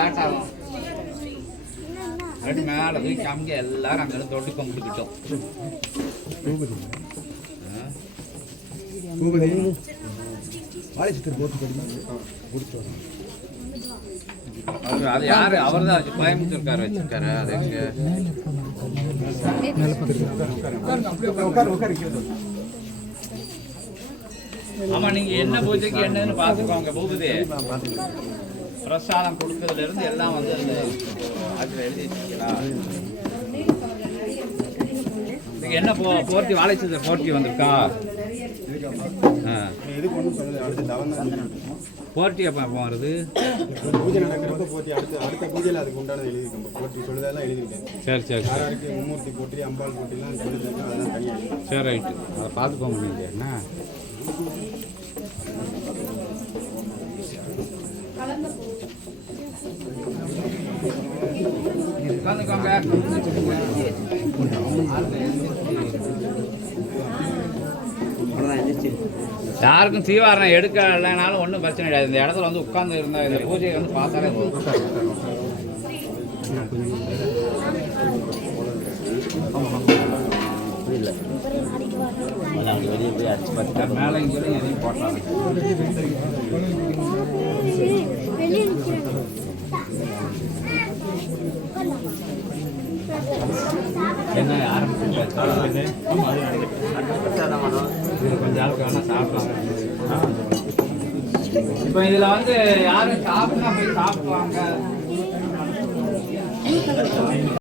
Late ஆகும். ரெண்டு மேலே போய் காமிக்க எல்லாரும் அங்கே தொட்டு கும்பிட்டுக்கிட்டோம். அது யாரு? அவர் தான் கோயம்புத்தூர்கார் வச்சிருக்காரு. அது எங்க? ஆமா, நீங்க என்ன பூஜைக்கு என்னன்னு பாத்துக்கோங்க. பூபதி பிரசாதம் கொடுக்கறதுல இருந்து எல்லாம் வந்து அதுல எழுதி வச்சுக்கலாம். என்ன போர்த்தி வாழைச்சது போர்த்தி வந்திருக்கா? போர்ட்டி எப்போ வருது? பூஜை நடக்கிறப்ப போர்ட்டி அடுத்த பூஜையில் அதுக்கு உண்டானது எழுதியிருக்கேன். போர்ட்டி சொல்லுதெல்லாம் எழுதியிருக்கேன். சரி சரி. யாராருக்கு மும்மூர்த்தி போட்டி அம்பாள் போட்டிலாம் சொல்லுதுன்னா அதெல்லாம் தனியாக. சரி ரைட்டு. அதை பார்த்துக்கோங்க. நீங்கள் என்ன உட்காந்துக்கோங்க. யாருக்கும் தீவாரணம் எடுக்கலைனாலும் ஒன்றும் பிரச்சனை கிடையாது. இந்த இடத்துல வந்து உட்கார்ந்து இருந்த இந்த பூஜையை வந்து பார்த்தாலே மேலே இங்கே எதையும் போட்டாங்க. என்ன ஆரம்பிச்சு கொஞ்சம் ஆளுக்கு வேணா சாப்பிடுவாங்க. இப்போ இதில் வந்து யாரும் சாப்பிட்டா போய் சாப்பிடுவாங்க.